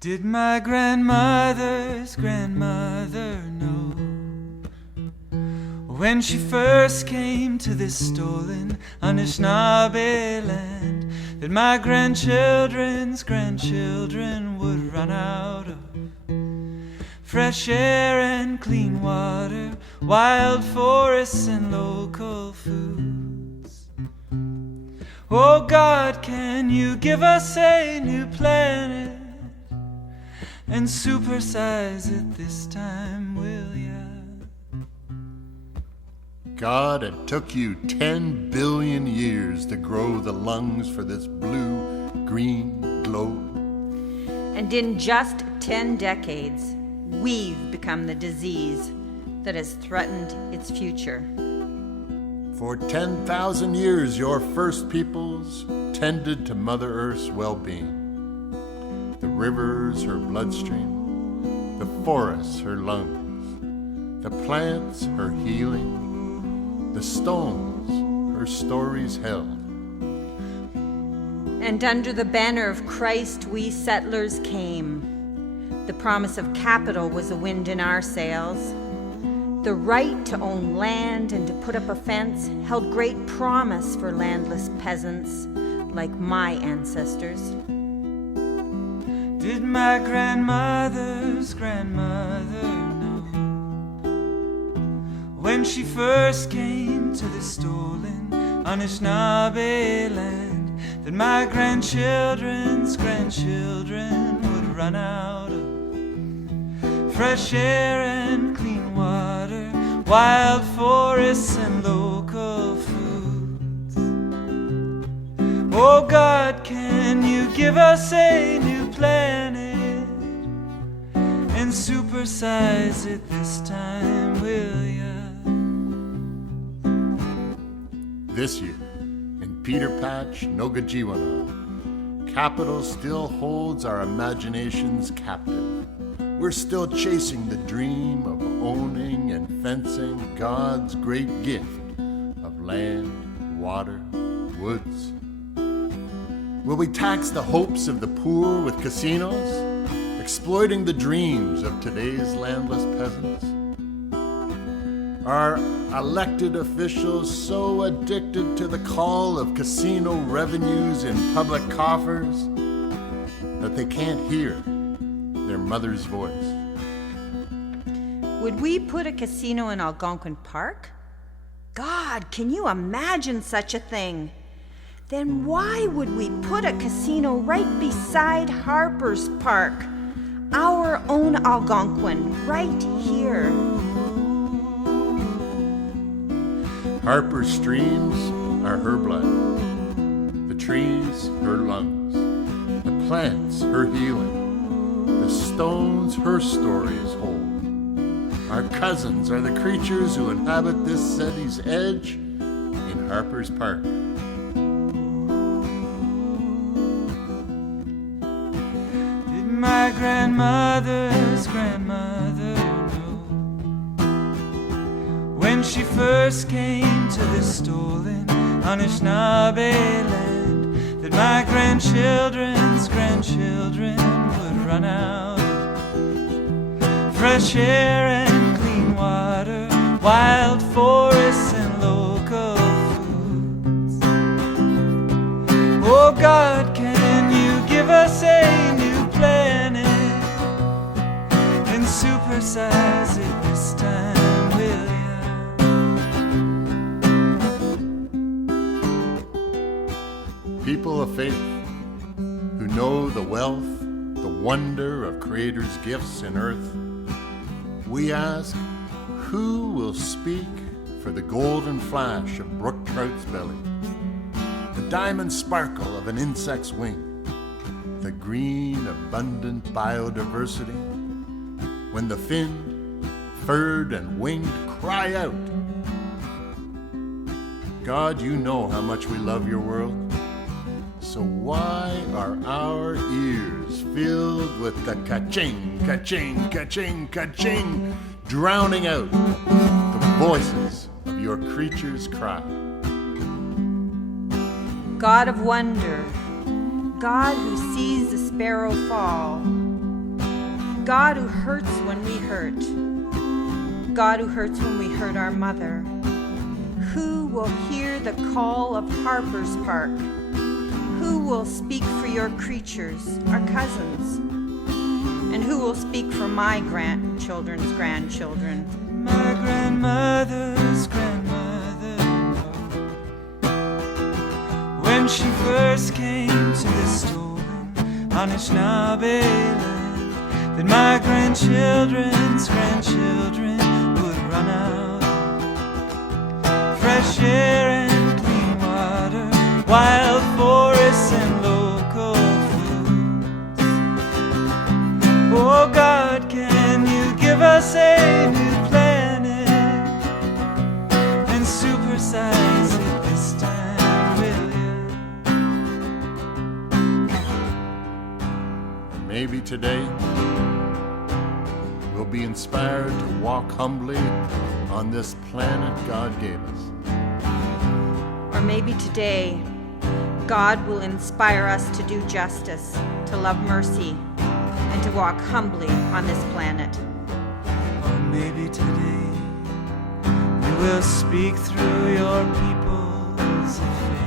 Did my grandmother's grandmother know when she first came to this stolen Anishinaabe land that my grandchildren's grandchildren would run out of fresh air and clean water, wild forests and local foods? Oh God, can you give us a new planet and supersize it this time, will ya? God, it took you 10 billion years to grow the lungs for this blue-green globe. And in just 10 decades, we've become the disease that has threatened its future. For 10,000 years, your first peoples tended to Mother Earth's well-being. The rivers, her bloodstream, the forests, her lungs, the plants, her healing, the stones, her stories held. And under the banner of Christ, we settlers came. The promise of capital was a wind in our sails. The right to own land and to put up a fence held great promise for landless peasants like my ancestors. Did my grandmother's grandmother know when she first came to this stolen Anishinaabe land that my grandchildren's grandchildren would run out of fresh air and clean water, wild forests and local foods? Oh God, can you give us a new planet and supersize it this time, will ya? This year, in Peter Patch, Nogajiwana, capital still holds our imaginations captive. We're still chasing the dream of owning and fencing God's great gift of land, water, woods. Will we tax the hopes of the poor with casinos, exploiting the dreams of today's landless peasants? Are elected officials so addicted to the call of casino revenues in public coffers that they can't hear their mother's voice? Would we put a casino in Algonquin Park? God, can you imagine such a thing? Then why would we put a casino right beside Harper's Park, our own Algonquin, right here? Harper's streams are her blood, the trees her lungs, the plants her healing, the stones her stories hold. Our cousins are the creatures who inhabit this city's edge in Harper's Park. Did my grandmother's grandmother know when she first came to this stolen Anishinaabe land that my grandchildren's grandchildren would run out of fresh air and clean water, wild forests and local foods? Oh God, can you give us a new planet and supersize it this time, will ya? People of faith who know the wealth, the wonder of Creator's gifts in earth, we ask, who will speak for the golden flash of brook trout's belly, the diamond sparkle of an insect's wing, the green abundant biodiversity, when the finned, furred, and winged cry out? God, you know how much we love your world. So why are our ears filled with the ka-ching, ka-ching, ka-ching, ka-ching, drowning out the voices of your creatures' cry? God of wonder, God who sees the sparrow fall, God who hurts when we hurt. God who hurts when we hurt our mother. Who will hear the call of Harper's Park? Who will speak for your creatures, our cousins? And who will speak for my grandchildren's grandchildren? My grandmother's grandmother. When she first came to this stolen Anishinaabe land, that my grandchildren's grandchildren would run out. Fresh air and clean water, wild forests and local foods. Oh God, can you give us a new planet and supersize it this time, will you? Maybe today we'll be inspired to walk humbly on this planet God gave us. Or maybe today, God will inspire us to do justice, to love mercy, and to walk humbly on this planet. Or maybe today you will speak through your people's affairs.